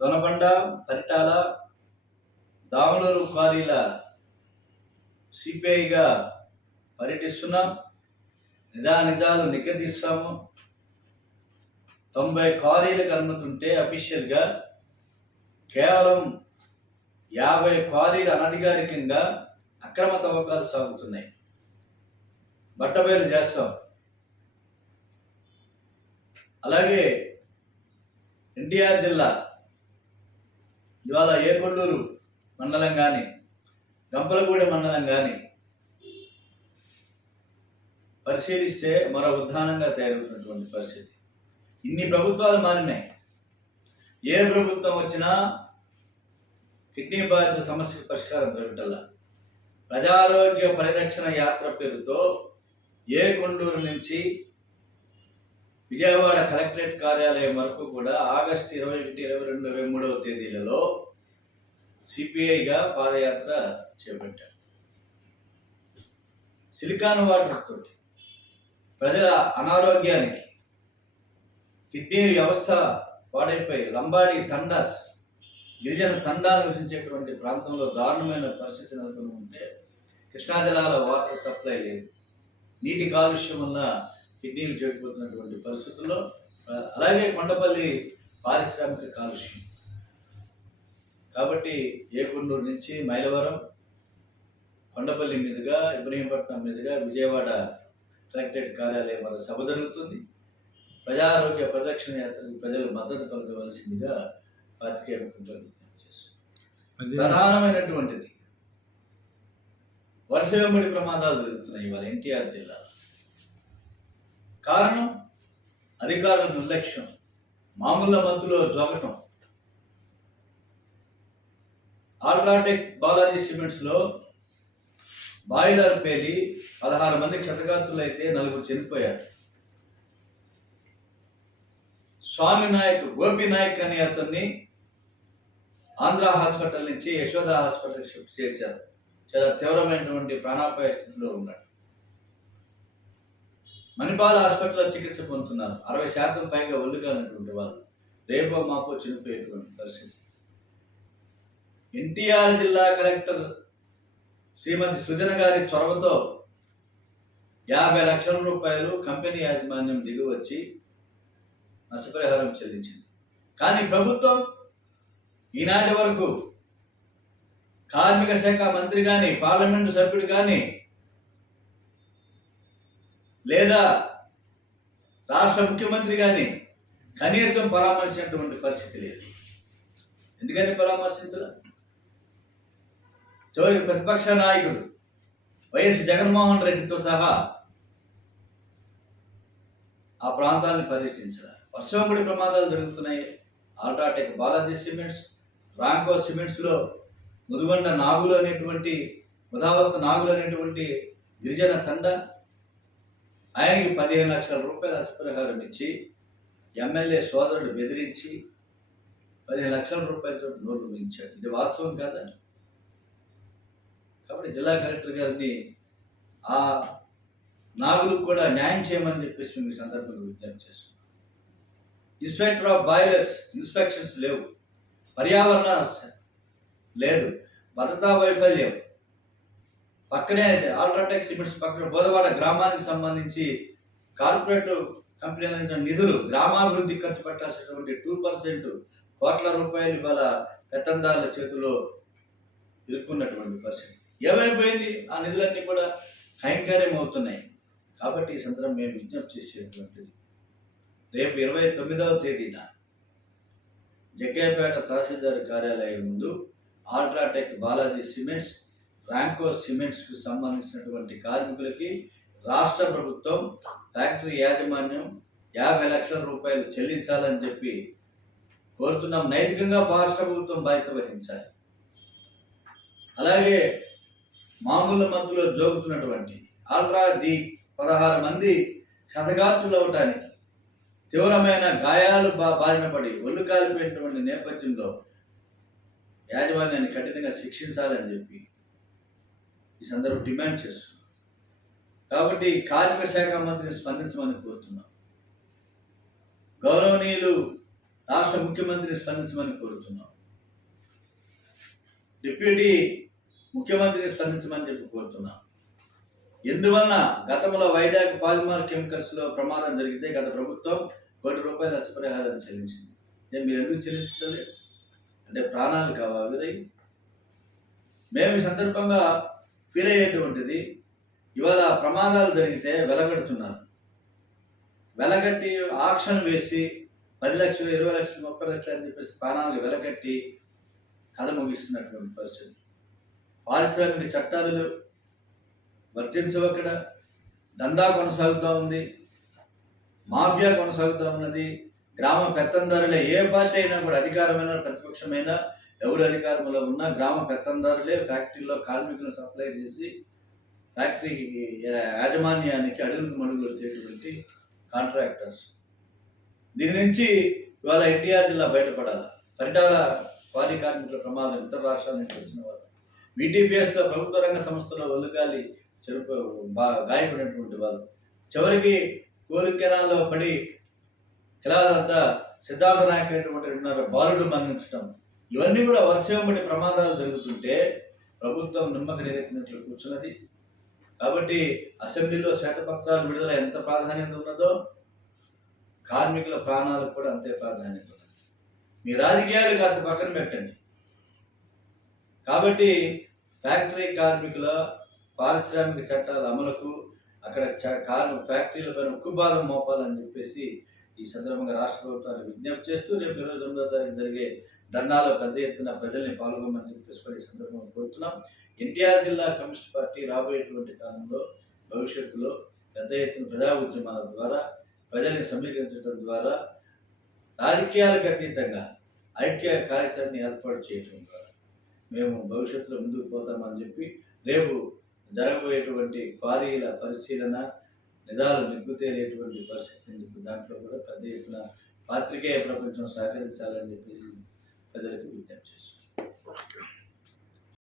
దొనబండ పరిటాల దామలూరు క్వారీల సిపిఐగా పర్యటిస్తున్నాం నిజా నిజాలు నిగ్గదీస్తాము. తొంభై క్వారీలకు అనుమతి ఉంటే అఫీషియల్గా కేవలం యాభై క్వారీలు అనధికారికంగా అక్రమ తవ్వకాలు సాగుతున్నాయి. బట్టబయలు చేస్తాం. అలాగే ఎన్టీఆర్ జిల్లా ఇవాళ ఏకొండూరు మండలం కానీ గంపలగూడె మండలం కానీ పరిశీలిస్తే మరో ఉద్దానంగా తయారవుతున్నటువంటి పరిస్థితి. ఇన్ని ప్రభుత్వాలు మారినాయి. ఏ ప్రభుత్వం వచ్చినా కిడ్నీ బాధితుల సమస్యకు పరిష్కారం దొరకటల్లా ప్రజారోగ్య పరిరక్షణ యాత్ర పేరుతో ఏ కొండూరు నుంచి విజయవాడ కలెక్టరేట్ కార్యాలయం వరకు కూడా ఆగస్టు ఇరవై ఒకటి ఇరవై రెండు ఇరవై మూడవ తేదీలలో సిపిఐగా పాదయాత్ర చేపట్టారు. సిలికాన్ వాటర్ తోటి ప్రజల అనారోగ్యానికి కిడ్నీ వ్యవస్థ పాడైపోయి లంబాడి తండాస్ గిరిజన తండాలు నివసించేటువంటి ప్రాంతంలో దారుణమైన పరిస్థితి నెలకొని ఉంటే కృష్ణా జిల్లాలో వాటర్ సప్లై లేదు. నీటి కాలుష్యం వల్ల కిడ్నీలు చెడిపోతున్నటువంటి పరిస్థితుల్లో అలాగే కొండపల్లి పారిశ్రామిక కాలుష్యం. కాబట్టి ఏకొండూరు నుంచి మైలవరం కొండపల్లి మీదుగా ఇబ్రహీంపట్నం మీదుగా విజయవాడ కలెక్టరేట్ కార్యాలయం వద్ద సభ జరుగుతుంది. ప్రజారోగ్య పరిరక్షణ యాత్రకు ప్రజలు మద్దతు పలకవలసిందిగా పాతికేయ ప్రధానమైనటువంటిది వెంబడి ప్రమాదాలు జరుగుతున్నాయి ఇవాళ ఎన్టీఆర్ జిల్లాలో. కారణం అధికారుల నిర్లక్ష్యం మామూల మంతులో దొరకటం ఆల్ట్రాటెక్ బాలాజీ సిమెంట్స్లో బాయిలర్ పేలి పదహారు మంది క్షతగాత్రులైతే నలుగురు చనిపోయారు. స్వామి నాయక్ గోపి నాయక్ అనే అతన్ని ఆంధ్ర హాస్పిటల్ నుంచి యశోద హాస్పిటల్ షిఫ్ట్ చేశారు. చాలా తీవ్రమైనటువంటి ప్రాణాపాయ స్థితిలో ఉన్నాడు మణిపాల్ హాస్పిటల్లో చికిత్స పొందుతున్నారు. అరవై శాతం పైగా ఒళ్ళు కానటువంటి వాళ్ళు. రేపో మాపో చనిపోయేటువంటి పరిస్థితి. ఎన్టీఆర్ జిల్లా కలెక్టర్ శ్రీమతి సుజన గారి చొరవతో యాభై లక్షల రూపాయలు కంపెనీ యాజమాన్యం దిగివచ్చి నష్టపరిహారం చెల్లించింది. కానీ ప్రభుత్వం ఈనాటి వరకు కార్మిక శాఖ మంత్రి కానీ పార్లమెంటు సభ్యుడు కానీ లేదా రాష్ట్ర ముఖ్యమంత్రి కానీ కనీసం పరామర్శించినటువంటి పరిస్థితి లేదు. ఎందుకని పరామర్శించలే చివరికి ప్రతిపక్ష నాయకుడు వైఎస్ జగన్మోహన్ రెడ్డితో సహా ఆ ప్రాంతాలను వర్షం పడి ప్రమాదాలు జరుగుతున్నాయి. ఆల్ట్రాటెక్ బాలాజీ సిమెంట్స్ రాంకో సిమెంట్స్లో ముదుగొండ నాగులు అనేటువంటి ముదావత్ నాగులు అనేటువంటి గిరిజన తండ ఆయనకి పదిహేను లక్షల రూపాయల నష్టపరిహారం ఇచ్చి ఎమ్మెల్యే సోదరుడు బెదిరించి పదిహేను లక్షల రూపాయలతో నోట్లు మించాడు ఇది వాస్తవం కాదా? కాబట్టి జిల్లా కలెక్టర్ గారిని ఆ నాగులకు కూడా న్యాయం చేయమని చెప్పేసి మేము ఈ సందర్భంగా విజ్ఞప్తి చేస్తున్నాం. ఇన్స్పెక్టర్ ఆఫ్ బాయిలర్స్ ఇన్స్పెక్షన్స్ లేవు. పర్యావరణ లేదు. భద్రతా వైఫల్యం పక్కనే ఆల్ట్రాటెక్ సిమెంట్స్ పక్కన బోధవాడ గ్రామానికి సంబంధించి కార్పొరేట్ కంపెనీల నుంచి నిధులు గ్రామాభివృద్ధి ఖర్చు పెట్టాల్సినటువంటి టూ పర్సెంట్ కోట్ల రూపాయలు ఇవాళ పెత్తందారుల చేతిలో ఇరుక్కున్నటువంటి పరిస్థితి. ఏమైపోయింది? ఆ నిధులన్నీ కూడా కైంకర్యం అవుతున్నాయి. కాబట్టి ఈ సందర్భం మేము విజ్ఞప్తి చేసేటువంటిది. రేపు ఇరవై తొమ్మిదవ తేదీన జగ్గయ్యపేట తహసీల్దార్ కార్యాలయం ముందు ఆల్ట్రాటెక్ బాలాజీ సిమెంట్స్ ర్యాంకో సిమెంట్స్కు సంబంధించినటువంటి కార్మికులకి రాష్ట్ర ప్రభుత్వం ఫ్యాక్టరీ యాజమాన్యం యాభై లక్షల రూపాయలు చెల్లించాలని చెప్పి కోరుతున్నాం. నైతికంగా రాష్ట్ర ప్రభుత్వం బాధ్యత వహించాలి. అలాగే మామూలు మత్తులో జోగుతున్నటువంటి ఆల్రా డి పదహారు మంది కథగాత్రులు అవటానికి తీవ్రమైన గాయాలు బా బారిన పడి ఒళ్ళు కాలిపోయినటువంటి నేపథ్యంలో యాజమాన్యాన్ని కఠినంగా శిక్షించాలని చెప్పి ఈ సందర్భం డిమాండ్ చేస్తున్నాం. కాబట్టి కార్మిక శాఖ మంత్రిని స్పందించమని కోరుతున్నాం. గౌరవనీయులు రాష్ట్ర ముఖ్యమంత్రిని స్పందించమని కోరుతున్నాం. డిప్యూటీ ముఖ్యమంత్రిని స్పందించమని చెప్పి కోరుతున్నాం. ఎందువల్ల గతంలో వైజాగ్ పాలిమర్ కెమికల్స్లో ప్రమాదం జరిగితే గత ప్రభుత్వం కోటి రూపాయల నష్టపరిహారాన్ని చెల్లించింది. నేను మీరు ఎందుకు చెల్లించలేదు అంటే ప్రాణాలు కావాలి. మేము ఈ సందర్భంగా ఫీల్ అయ్యేటువంటిది ఇవాళ ప్రమాదాలు జరిగితే వెలగడుతున్నారు. వెలగట్టి ఆక్షన్ వేసి పది లక్షలు ఇరవై లక్షలు ముప్పై లక్షలు అని చెప్పేసి ప్రాణాలకు వెలకట్టి కథ ముగిస్తున్నటువంటి పరిస్థితి. పారిశ్రామిక చట్టాలు వర్తించవక్కడ దందా కొనసాగుతూ ఉంది మాఫియా కొనసాగుతూ ఉన్నది గ్రామ పెత్తందారులే ఏ పార్టీ అయినా కూడా అధికారమైన ప్రతిపక్షమైన ఎవరు అధికారంలో ఉన్నా గ్రామ పెత్తందారులే ఫ్యాక్టరీలో కార్మికులను సప్లై చేసి ఫ్యాక్టరీకి యాజమాన్యానికి అడుగులు మడుగులు వచ్చేటువంటి కాంట్రాక్టర్స్. దీని నుంచి ఇవాళ ఎన్టీఆర్ జిల్లా బయటపడాలి. పరిటాల పాలి కార్మికుల ప్రమాదం ఇతర రాష్ట్రాల నుంచి వచ్చిన వారు VTPS ప్రభుత్వ రంగ సంస్థలో ఒలుగాలి చెరుపు బా గాయపడినటువంటి వాళ్ళు. చివరికి కోలి కెనాల్లో పడి కిలాల వద్ద సిద్ధార్థ నాయక్ ఉన్నారు బాలుడు మరణించడం ఇవన్నీ కూడా వర్షంబడి ప్రమాదాలు జరుగుతుంటే ప్రభుత్వం నిమ్మక నీరెత్తినట్లు కూర్చున్నది. కాబట్టి అసెంబ్లీలో శ్వేతపత్రాలు విడుదల ఎంత ప్రాధాన్యత ఉన్నదో కార్మికుల ప్రాణాలకు కూడా అంతే ప్రాధాన్యత ఉన్నది. మీ రాజకీయాలు కాస్త పక్కన పెట్టండి. కాబట్టి ఫ్యాక్టరీ కార్మికుల పారిశ్రామిక చట్టాల అమలుకు అక్కడ చ- కార్మి ఫ్యాక్టరీల పైన ఉక్కుబాదం మోపాలని చెప్పేసి ఈ సందర్భంగా రాష్ట్ర ప్రభుత్వాన్ని విజ్ఞప్తి చేస్తూ రేపు ఇరవై తొమ్మిదో తారీఖు జరిగే ధర్నాలో పెద్ద ఎత్తున ప్రజల్ని పాల్గొమని చెప్పేసుకునే సందర్భం సందర్భంగా కోరుతున్నాం. ఎన్టీఆర్ జిల్లా కమ్యూనిస్ట్ పార్టీ రాబోయేటువంటి కాలంలో భవిష్యత్తులో పెద్ద ఎత్తున ప్రజా ఉద్యమాల ద్వారా ప్రజల్ని సమీకరించడం ద్వారా రాజకీయాలకు అతీతంగా ఐక్య కార్యాచరణ ఏర్పాటు చేయడం ద్వారా మేము భవిష్యత్తులో ముందుకు పోతామని చెప్పి రేపు జరగబోయేటువంటి క్వారీల పరిశీలన నిజాలు నిగ్గుతేలేటువంటి పరిస్థితి దాంట్లో కూడా పెద్ద ఎత్తున పాత్రికేయ ప్రపంచం సహకరించాలని చెప్పి ప్రజలకు విజ్ఞప్తి చేస్తున్నాం